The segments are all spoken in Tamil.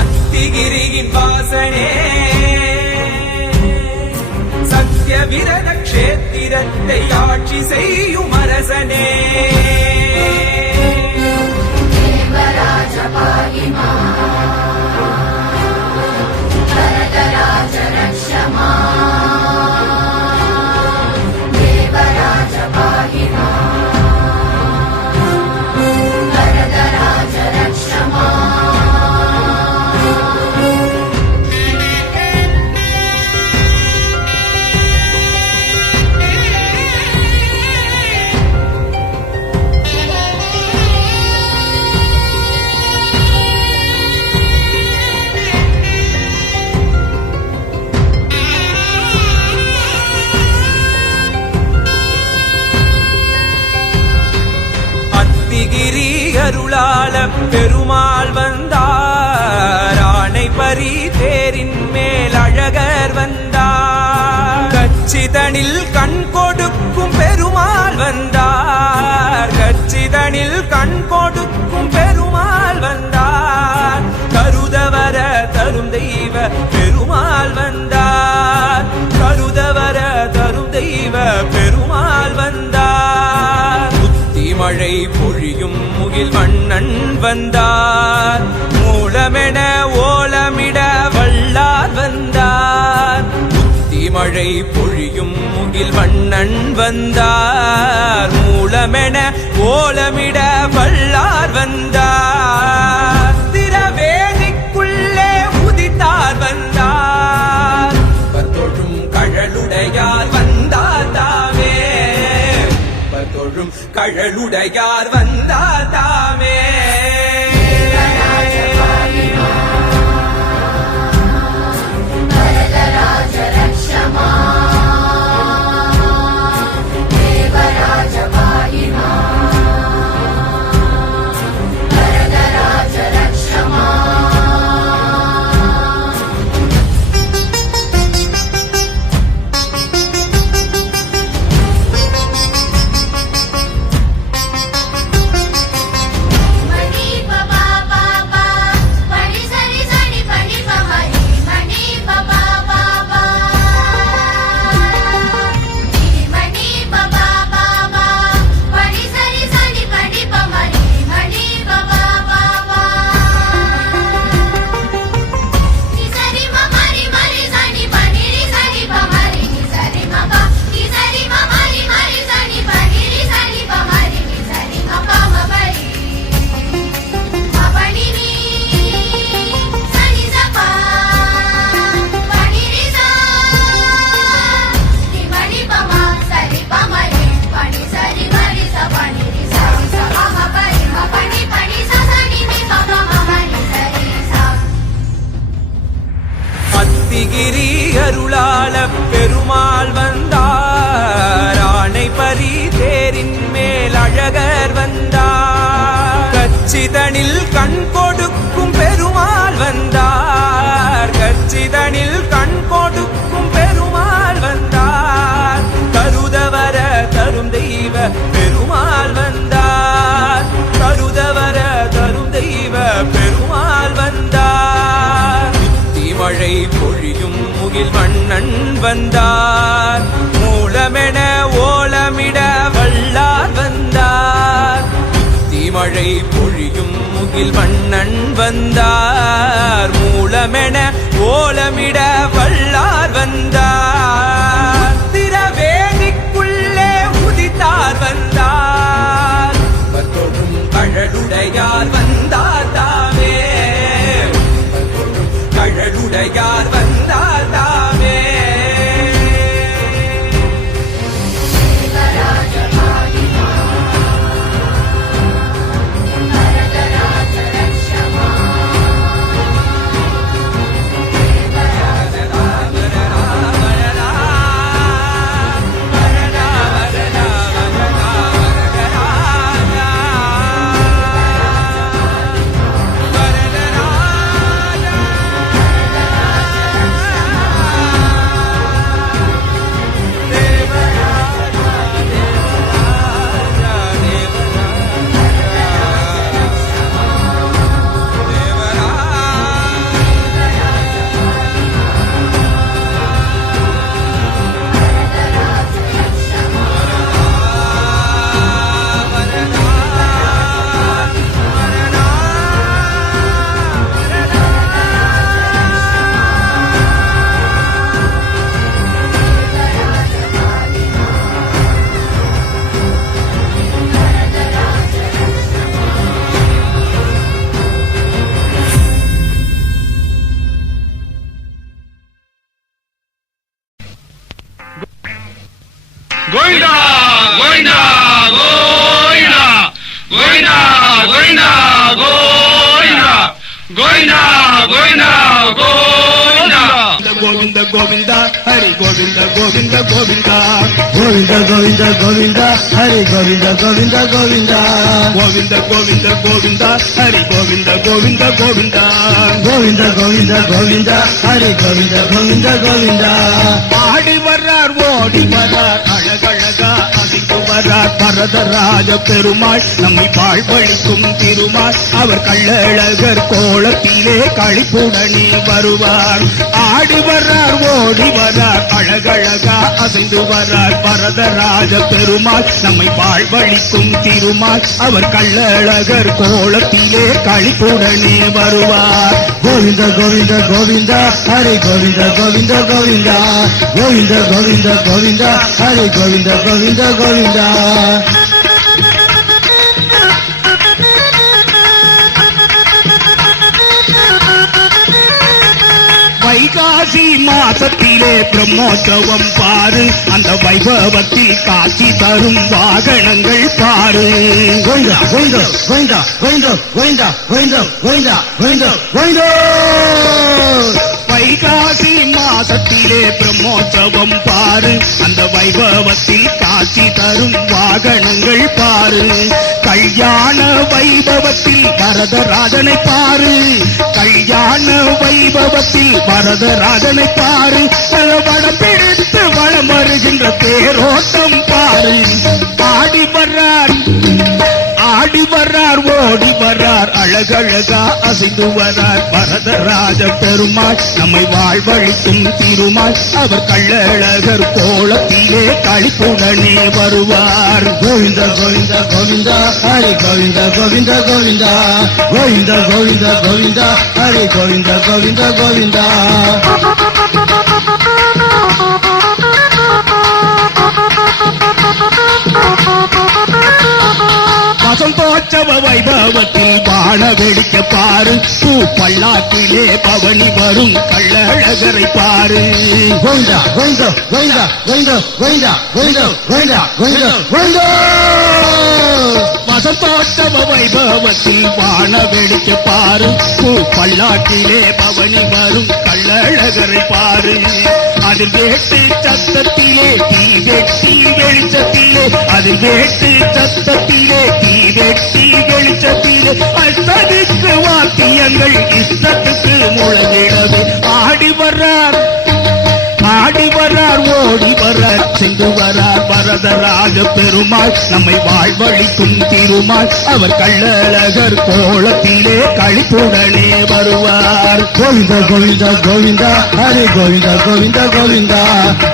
அத்திகிரியின் வாசனே சத்திய விரத க்ஷேத்திரத்தை ஆட்சி செய்யும் அரசனே தேவராஜ பாகிமா வரதராஜ ரக்ஷமா தேவராஜ பாகிமா வரதராஜ ரக்ஷமா அருளாள பெருமாள் வந்தார் ஆணை பரி தேரின் மேல் அழகர் வந்தார் கச்சிதனில் கண் கொடுக்கும் பெருமாள் வந்தார் கச்சிதனில் கண் கொடுக்கும் பெருமாள் வந்தார் கருதவர தரும் தெய்வ பெருமாள் வந்தார் கருதவர தரும் தெய்வ பெருமாள் வந்தார் மழை பொழியும் முகில் வண்ணன் வந்தார் மூலமென ஓலமிட வல்லார் வந்தார் புத்தி மழை பொழியும் முகில் வண்ணன் வந்தார் மூலமென ஓலமிட வல்லார் வந்தார் திரவேணிக்குள்ளே உதித்தார் வந்தார் தொழும் கழலுடையார் வந்தார் தாமே தொழும் கழலுடையார் வந்தார் தாமே வரதராஜ ரக்ஷமா தேவராஜ பாகிமா வரதராஜ ரக்ஷமா அருளாள பெருமாள் வந்தார் ஆணை பரி தேரின் மேல் அழகர் வந்தார் கச்சிதனில் கண் கொடுக்கும் பெருமாள் வந்தார் கச்சிதனில் கண் கொடுக்கும் பெருமாள் வந்தார் கருதவர பொழியும் முகில் வண்ணன் வந்தார் மூலமென ஓலமிட வல்லார் வந்தார் தீமழை பொழியும் முகில் வண்ணன் வந்தார் மூலமென ஓலமிட வல்லார் வந்தார் திரவேணிக்குள்ளே உதித்தார் வந்தார் பத்தொடும் கழலுடையார் வந்தார் தாமே கழலுடையார் வந்தார் தாமே Goinda, Goinda, Goinda, Goinda, Goinda, Goinda, Goinda, Goinda, Goinda. Govinda, Govinda, Hari Govinda, Govinda, Govinda. Govinda, Govinda, Govinda, Hari Govinda, Govinda, Govinda. Govinda, Govinda, Govinda, Hari Govinda, Govinda, Govinda. Govinda, Govinda, Govinda, Hari Govinda, Govinda, Govinda. ஆடி வர்றார் ஓடி வர்றார் அழகழகா அதிக்கு வர்றார் பரதராஜ பெருமாள் நம்மை வாழ்வழிக்கும் திருமால் அவர் கள்ளழகர் கோலத்திலே களிப்புடனே வருவார் ஆடி வர்றார் ஓடி வர்றார் அழகழகா அசைந்து வர்றார் பரதராஜ பெருமாள் நம்மை வாழ்வழிக்கும் திருமால் அவர் கள்ளழகர் கோலத்திலே களிப்புடனே வருவார் Govinda, Govinda, Govinda, Hari Govinda, Govinda, Govinda. Govinda, Govinda, Govinda, Hari Govinda, Govinda, Govinda. வைகாசி மாசத்திலே பிரம்மோற்சவம் பாரு அந்த வைபவத்தில் காட்சி தரும் வாகனங்கள் பாரு Govinda, Govinda, Govinda, Govinda, Govinda, Govinda, Govinda, Govinda, Govinda. வைகாசி மாசத்திலே பிரம்மோற்சவம் பாரு அந்த வைபவத்தில் காட்சி தரும் வாகனங்கள் பாரு கல்யாண வைபவத்தில் வரதராஜனை பாரு கல்யாண வைபவத்தில் வரதராஜனை பாரு வடம் பிடித்து வளம் வருகின்ற தேரோட்டம் பாரு ஆடி வர்றார் ஆடி வர்றார் ஓடி வர்றார் அழகழகா அசைந்து வர்றார் பரதராஜ பெருமாள் நம்மை வாழ்வழிக்கும் திருமால் அவர் கள்ளழகர் கோலத்திலே களிப்புடனே வருவார் Govinda, Govinda, Govinda, Hari Govinda, Govinda, Govinda. Govinda, Govinda, Govinda, Hari Govinda, Govinda, Govinda. வசந்தோற்சவ வைபவத்தில் பான வெடிக்க பாரு பூ பல்லாக்கிலே பவனி வரும் கள்ளழகரை பாரு Govinda, Govinda, Govinda, Govinda, Govinda, Govinda, Govinda, Govinda, Govinda. வசந்தோற்சவ வைபவத்தில் பான வெடிக்க பாரு பூ பல்லாக்கிலே பவனி வரும் கள்ளழகரை பாரு அதில் வேட்டு சத்தத்திலே தீ வெட்டி வெளிச்சத்திலே அதில் வேட்டு சத்தத்திலே தீ வெட்டி வெளிச்சத்திலே அஷ்டதிக்கு வாக்கியங்கள் இஷ்டத்துக்கு முழங்கிடவே ஆடி வர்றார் ஓடி வர்றார் சென்று வர்றார் வரதராஜ பெருமாள் நம்மை வாழ்வழிக்கும் திருமால் அவர் கள்ளழகர் கோலத்திலே களிப்புடனே வருவார். கோவிந்த கோவிந்த கோவிந்த ஹரி கோவிந்த கோவிந்த கோவிந்த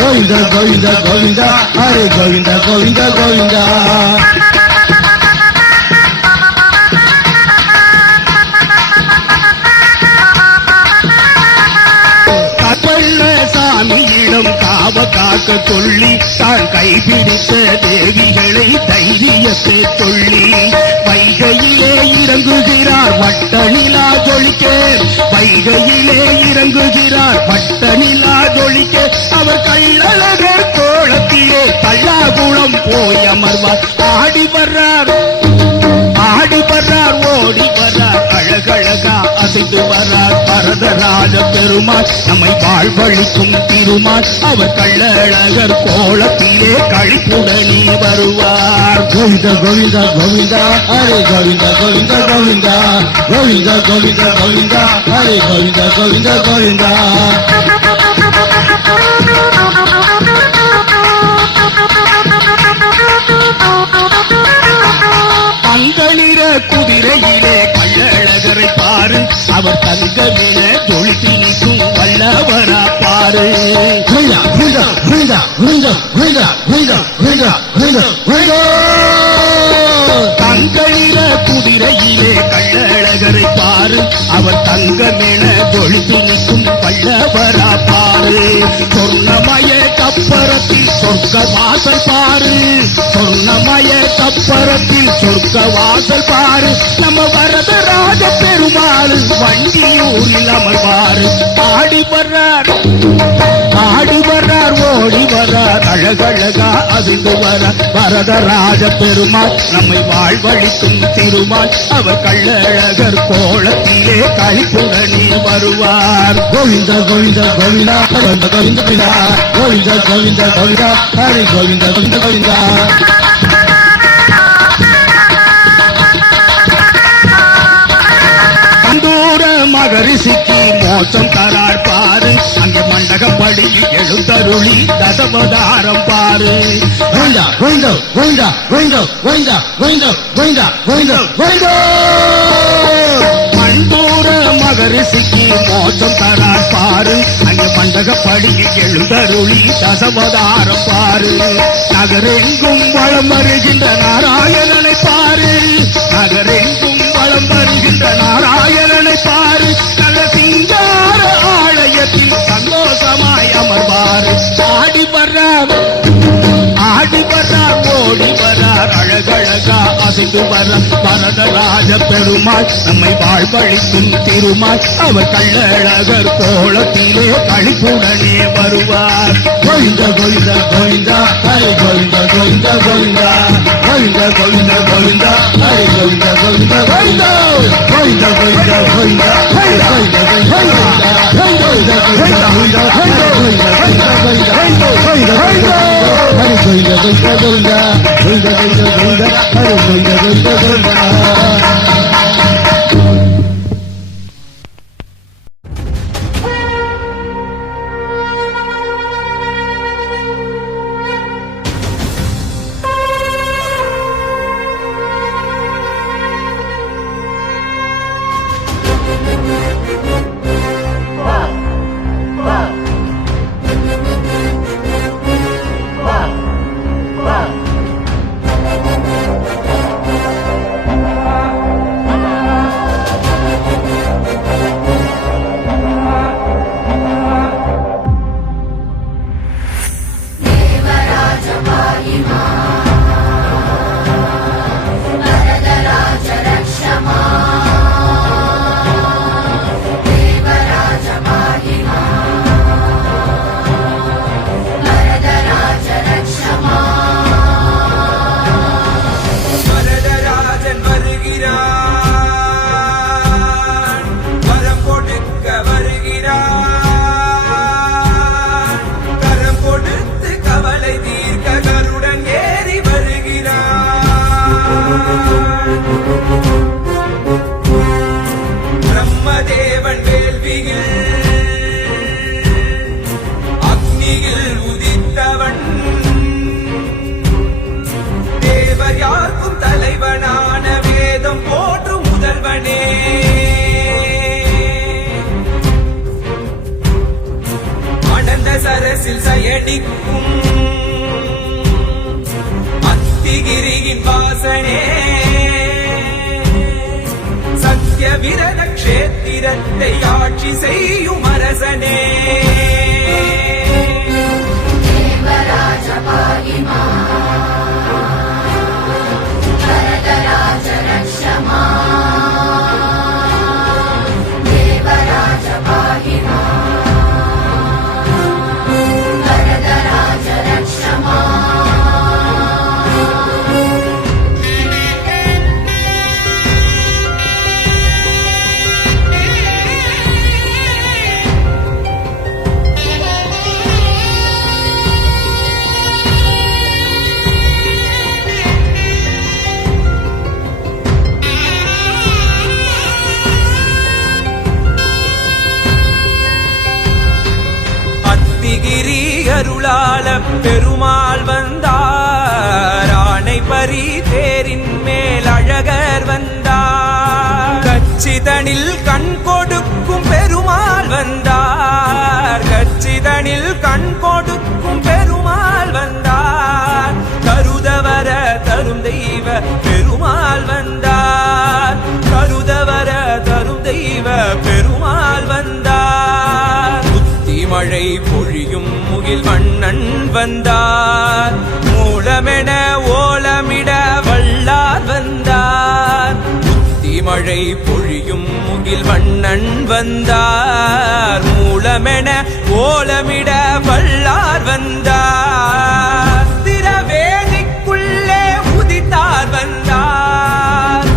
கோவிந்த கோவிந்த கோவிந்த ஹரி கோவிந்த கோவிந்த கோவிந்த சாமியிடம் காவ காக்க சொல்லி தான் கைபிடித்த தேவிகளை தைரியத்தை சொல்லி வைகையிலே இறங்குகிறார் வட்டநிலா ஜொலிக்க. வைகையிலே இறங்குகிறார் வட்டநிலா ஜொலிக்க. அவர் கள்ளழகர் கோலத்திலே தள்ளாகுளம் போய் அமர்வார். ஆடி வர்றார் ஓடி வர்றார் அழகழகா அசைந்து வர்றார் வரதராஜ பெருமாள் நம்மை வாழ்வழிக்கும் திருமால் அவர் கள்ளழகர் கோலத்திலே களிப்புடனே வருவார். கோவிந்த கோவிந்த கோவிந்த ஹரி கோவிந்த கோவிந்த கோவிந்த கோவிந்த கோவிந்த கோவிந்த ஹரி கோவிந்த கோவிந்த கோவிந்த தங்களிட குதிரையிலே கள்ளழகரை பாரு அவர் தங்கமின தொழித்து நிற்கும் வல்லவரா பாரு. கோவிந்தா கோவிந்தா கோவிந்தா கோவிந்தா கோவிந்தா கோவிந்தா கோவிந்தா கோவிந்தா தங்களிட குதிரையிலே கள்ளழகரை பாரு அவர் தங்கமென தொழித்து நிற்கும் வல்லவரா பாரு. சொர்ணமய கப்பரத்தில் சொர்க்க வாசல் பாரு. சொர்ணமய கப்பரத்தில் சொர்க்க வாசல் பாரு. நம்ம வரதராஜ பெருமாள் வண்டியூரில் அமர்வாரு. ஆடி வர்றார் ஓடி வர்றார் அழகழகா அதிர்ந்து வர வரதராஜ பெருமாள் நம்மை வாழ்வழிக்கும் திருமால் அவர் கள்ளழகர் கோலத்திலே களிப்புடனே வருவார். கோவிந்த கோவிந்த கோவிந்தா கோவிந்த கோவிந்த கோவிந்த கோவிந்த கோவிந்த ஹரி கோவிந்த கோவிந்த கோவிந்தா கந்தூர மகரிஷிக்கு மோட்சம் தரார் பாரு. அங்கே மண்டகப்படியில் எழுந்தருளி தசவதாரம் பாரு. கோவிந்தா கோவிந்தா கோவிந்தா கோவிந்தா கோவிந்தா கோவிந்தா கோவிந்தா கோவிந்தா கோவிந்தா கந்தூர மகரிஷிக்கு மோட்சம் தரார் பாரு. அங்கே மண்டகப்படியில் எழுந்தருளி தசவதாரம் பாரு. நகரெங்கும் வளம் வருகின்ற நாராயணனை பாரு. நகரெங்கும் வளம் வருகின்ற நாராயணனை பாரு. நல்ல சிங்கார ஆலயத்தில் சந்தோஷமாய் அமர்வார். ஆடி வர்றார் ஓடி வர்றார் அழகழகா அசைந்து வர வரதராஜ பெருமாள் நம்மை வாழ்வழிக்கும் திருமால் அவர் கள்ளழகர் கோலத்திலே களிப்புடனே வருவார். கோவிந்த கோவிந்த கோவிந்தா ஹரி கோவிந்த கோவிந்த கோவிந்தா கோவிந்த கோவிந்த கோவிந்தா ஹரி கோவிந்த கோவிந்த கோவிந்தா கோவிந்த கோவிந்த கோவிந்தா ஹரி கோவிந்த கோவிந்த கோவிந்தா கோவிந்த கோவிந்த கோவிந்தா ஹரி கோவிந்த கோவிந்த கோவிந்தா கோவிந்த கோவிந்த ஹரி கோவிந்த கோவிந்த கோவிந்தா கோவிந்த கோவிந்த கோவிந்தா ஹரி கோவிந்த கோவிந்த கோவிந்தா மனசில் செயடிக்கும் அத்திகிரியின் வாசனே சத்திய விரத க்ஷேத்திரத்தை ஆட்சி செய்யும் அரசனே தேவராஜ பாகிமா வரதராஜ ரக்ஷமா தேவராஜ பாகிமா வரதராஜ ரக்ஷமா அத்திகிரி அருளாள பெருமாள் வந்தார் ஆணை பரி தேரின் மேல் அழகர் வந்தார் கச்சிதனில் கண் கொடுக்கும் பெருமாள் வந்தார் கச்சிதனில் கண் கொடுக்கும் பெருமாள் வந்தார் கருதவர தரும் தெய்வ பெருமாள் வந்தார் கருதவர தரும் தெய்வ பெருமாள் வந்தார் மழை பொழியும் முகில் வண்ணன் வந்தார் மூலமென ஓலமிட வல்லார் வந்தார் புத்தி மழை பொழியும் முகில் வண்ணன் வந்தார் மூலமென ஓலமிட வல்லார் வந்தார் திரவேணிக்குள்ளே உதித்தார் வந்தார்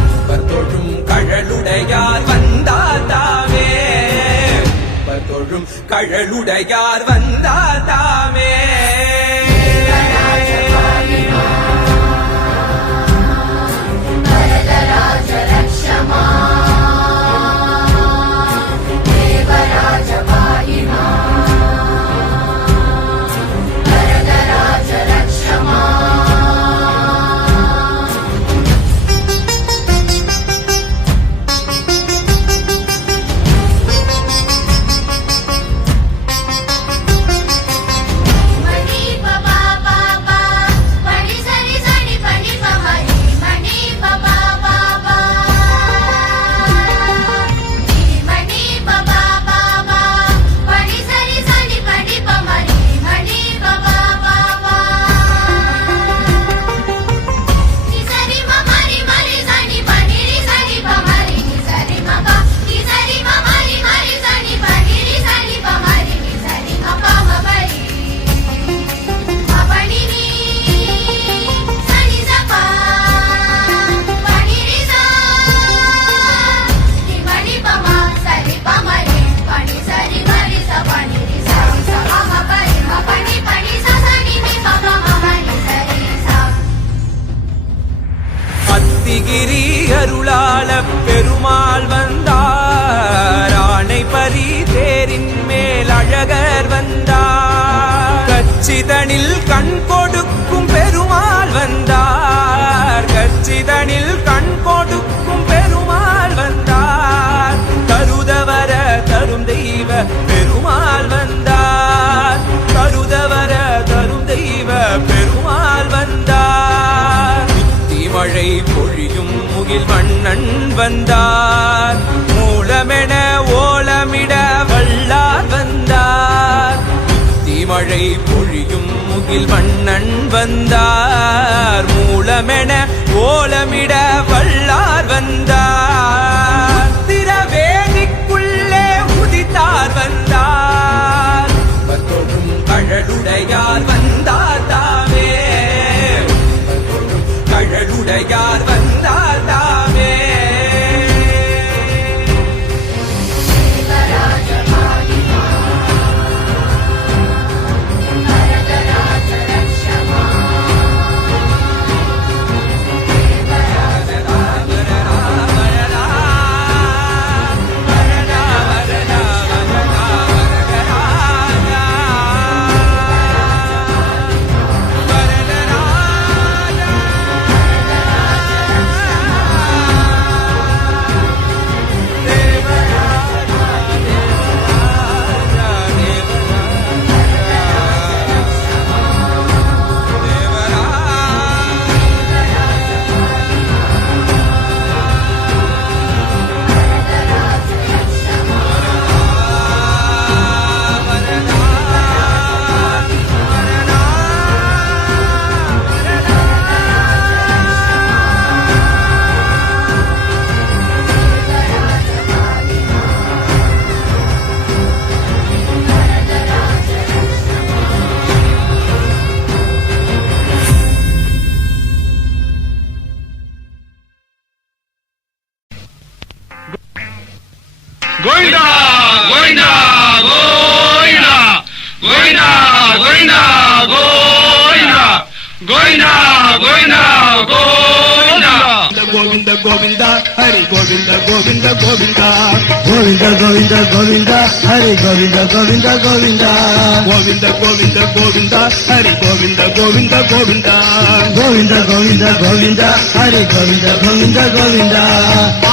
தொழும் கழலுடையார் வந்தார் தாமே தொழும் கழலுடையார் வந்தார் தாமே வரதராஜ ரக்ஷமா தேவராஜ பாகிமா வரதராஜ ரக்ஷமா அத்திகிரி அருளாள பெருமாள் வந்தார் ஆணை பரி தேரின் மேல் அழகர் வந்தார் கச்சிதனில் கண் கொடுக்கும் பெருமாள் வந்தார் கச்சிதனில் கண் கொடுக்கும் பெருமாள் வந்தார் கருதவர தரும் தெய்வ பெருமாள் வந்தார் கருதவர தரும் தெய்வ பெருமாள் வந்தார் மழை பொழியும் முகில் வண்ணன் வந்தார் மூலமென ஓலமிட வல்லார் வந்தார் புத்தி மழை பொழியும் முகில் வண்ணன் வந்தார் மூலமென ஓலமிட வல்லார் வந்தார் திரவேணிக்குள்ளே உதித்தார் வந்தார் தொழும் கழலுடையார் வந்தார் தாமே கழலுடையார் வந்தார் தாமே தேவராஜ பாகிமா வரதராஜ ரக்ஷமா தேவராஜ பாகிமா கோவிந்தா கோவிந்தா கோவிந்தா கோவிந்தா கோவிந்த கோவிந்தா ஹரி கோவிந்த கோவிந்த கோவிந்தா கோவிந்த கோவிந்த கோவிந்தா ஹரி கோவிந்த கோவிந்த கோவிந்தா கோவிந்த கோவிந்த கோவிந்தா ஹரி கோவிந்த கோவிந்த கோவிந்தா கோவிந்த கோவிந்த கோவிந்தா ஹரி கோவிந்த கோவிந்த கோவிந்தா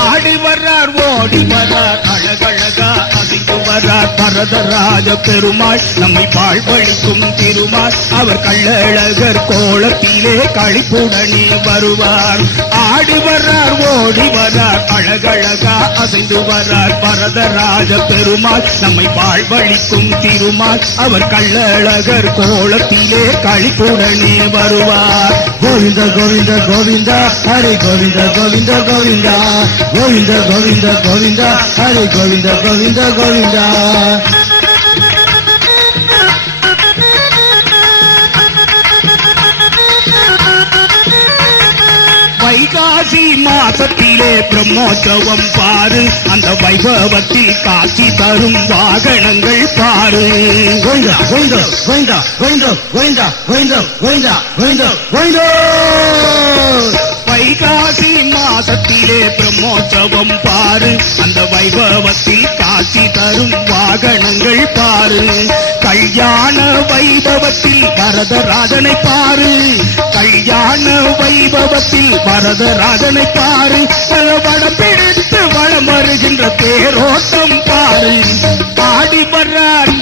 ஆடி வர்றார் ஓடி வர்றார் அழகழகா அசைந்து வர்றார் பரதராஜ பெருமாள் நம்மை பாழ்பழிக்கும் திருமால் அவர் கள்ளழகர் கோலத்திலே களிப்புடனே வருவார் ஆடி வர்றார் ஓடி வர்றார் அழகழகா அசைந்து வர்றார் பரதராஜ பெருமாள் நம்மை பாழ்பழிக்கும் திருமால் அவர் கள்ளழகர் கோலத்திலே களிப்புடனே வருவார் கோவிந்த கோவிந்த கோவிந்தா ஹரி கோவிந்த கோவிந்த கோவிந்தா கோவிந்த கோவிந்த கோவிந்தா ஹரி கோவிந்த கோவிந்த கோவிந்தா வைகாசி மாசத்திலே பிரம்மோற்சவம் பாரு அந்த வைபவத்தில் காட்சி தரும் வாகனங்கள் பாரு கோவிந்தா கோவிந்தா கோவிந்தா கோவிந்தா கோவிந்தா கோவிந்தா கோவிந்தா கோவிந்தா கோவிந்தா வைகாசி மாசத்திலே பிரம்மோற்சவம் பாரு அந்த வைபவத்தில் காட்சி தரும் வாகனங்கள் பாரு கல்யாண வைபவத்தில் வரதராஜனை பாரு கல்யாண வைபவத்தில் வரதராஜனை பாரு வடம் பிடித்து வளம் வருகின்ற தேரோட்டம் பாரு ஆடி வர்றார்